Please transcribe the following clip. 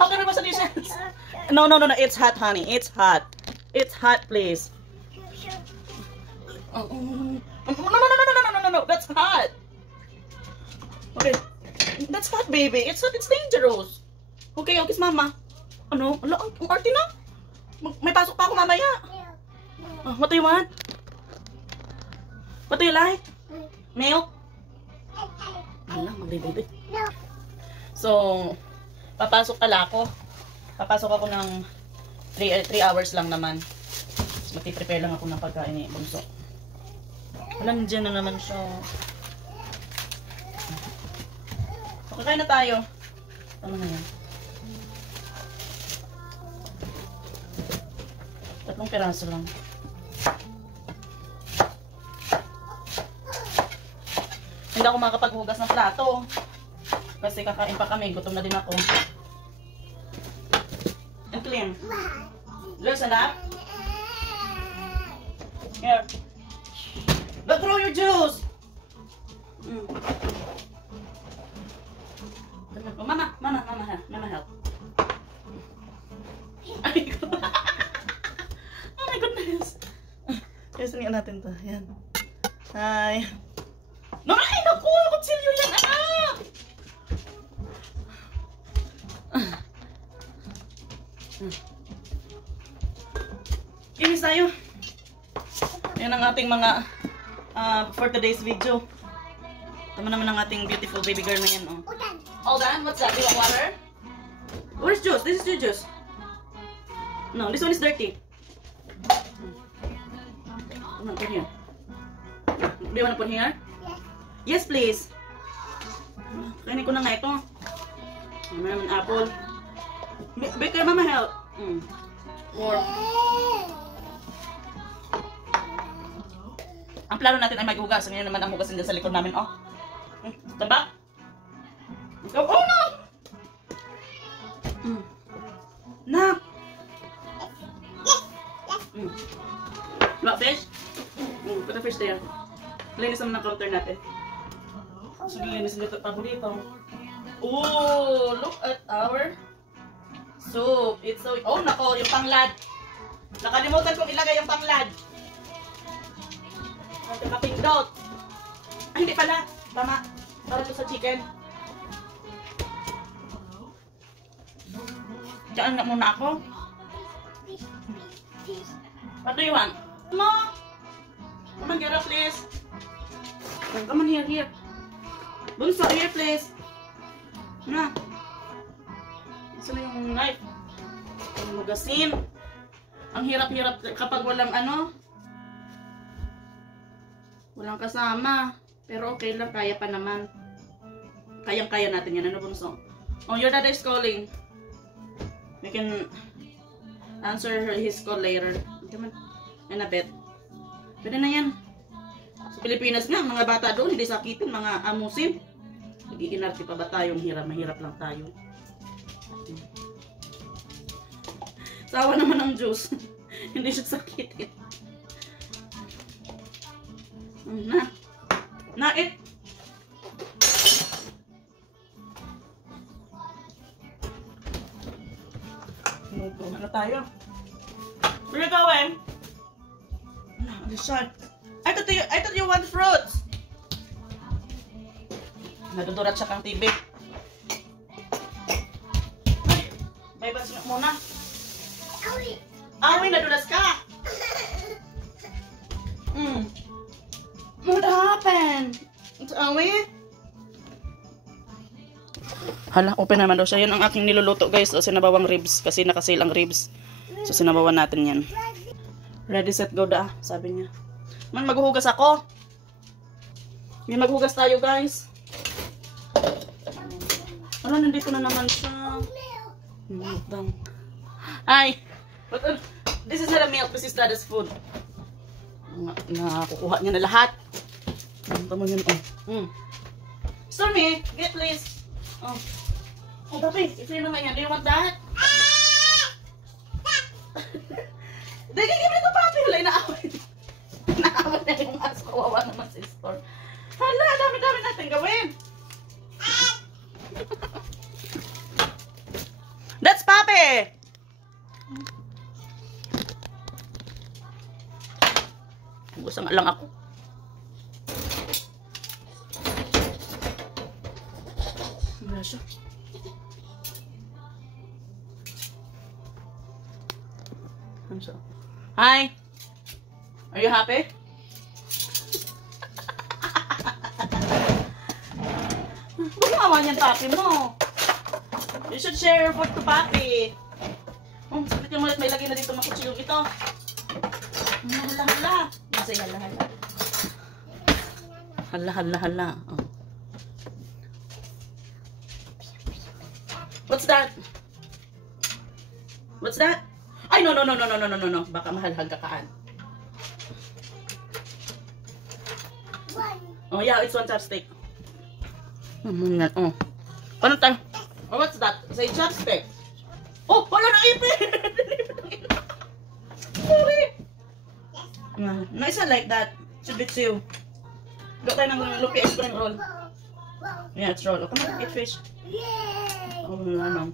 How can we wash the dishes? No, no, no, no. It's hot, honey. It's hot. It's hot, please. No, no, no, no, no, no, no, no, no. That's hot. Okay. That's hot, baby. It's hot. It's dangerous. Okay, okay, mama. Ano? Ang arte na. May pasok pa ako mamaya. What do you want? What do you like? Milk? Hala, magdibig. So, papasok pala ako. Papasok ako ng 3 hours lang naman. So, mati-prepare lang ako ng pagkain ni Bunso. Walang dyan na naman siya. Kakain na tayo. Ano na yan? 3 piraso lang. Hindi ako makapaghugas ng plato. Kasi kakain pa kami. Gutom na din ako. And clean. Loosen up. Here. Don't throw your juice. Mama, mama, mama, mama help. Oh my goodness. Kaya sinihan natin to. Yan. Hi. No, ay, naku! Kutsilyo yan, anak! Kinis tayo. Yan ang ating mga for today's video. Tama naman ang ating beautiful baby girl na yan, oh. All done? What's that? Do you want water? Where's juice? This is your juice. No, this one is dirty. Come on, put here. Do you want to put here? Yes, please. Kainin ko na nga ito. Meron apple. Baker, mama help. Or ang plano natin ay maghugas. Ngayon naman ang hugasin dyan sa likod namin. Oh. Taba. Go. Oh no! Na. What fish? Put the fish there. Linis naman ang counter natin. So, linis dito paborito. Oh, look at our soup. It's so... Oh, nako, yung panglad. Nakalimutan kong ilagay yung panglad. Nakapindot. Ay, hindi pala. Tama. Para ito sa chicken. Diyan na muna ako. What do you want? Come on. Come on, get up, please. Come on, here. Bunso, here, please. Na. Isa na yung knife. Ang magasin. Ang hirap-hirap kapag walang walang kasama. Pero okay lang, kaya pa naman. Kayang-kaya natin yan. Ano, Bunso? Oh, your dad is calling. We can answer his call later. Come on. In a bit. Pwede na yan. Sa Pilipinas nga, mga bata doon, hindi sakitin, mga amusin. Nag-iinarte pa ba tayong hirap? Mahirap lang tayo. Sawa naman ang juice. Hindi siya sakitin. Na, it. Ano tayo? Where you going? The shark. I thought you want fruits. Nadudurat siya kang TV. May bansin muna. Awi, nadulas ka. What happened? It's Awi? Hala, open naman daw siya. Yan ang aking niluluto, guys. O, sinabawang ribs. Kasi nakasale ang ribs. So, sinabawan natin yan. Ready, set, go da. Sabi niya. Man, maghuhugas ako. May maghugas tayo, guys. Ano, nandito na naman siya. Ay! But, this is not a milk. This is Dada's food. Nakukuha niya na lahat. Tama yun, oh. Stormy, get please. Oh, papi, i-clean naman yan. Do you want that? Dagi, give it to papi. Wala, inaaway. Inaaway na yung aso. Kawawa naman si Storm. Hala, dami-dami natin gawin. That's eh. Gusto nga lang ako. Wala siya. Hi! Are you happy? Gumawa niyan papi mo. You should share your food to papi. Oh, sabit yung may lagay na dito makutsilong ito. Hala, hala. Masay, hala, hala. Hala, hala, hala. Oh. What's that? What's that? Ay, no. Baka mahalhag kakaan. Oh, yeah, it's one chopstick. Oh. Ano tayo? Oh, what's that? Say chopstick. Oh, wala na ipin! Sorry. No, it's not like that. Should be two. Go tayo ng lupi ice cream roll. Yeah, it's roll. Come on, eat fish. Oh, no.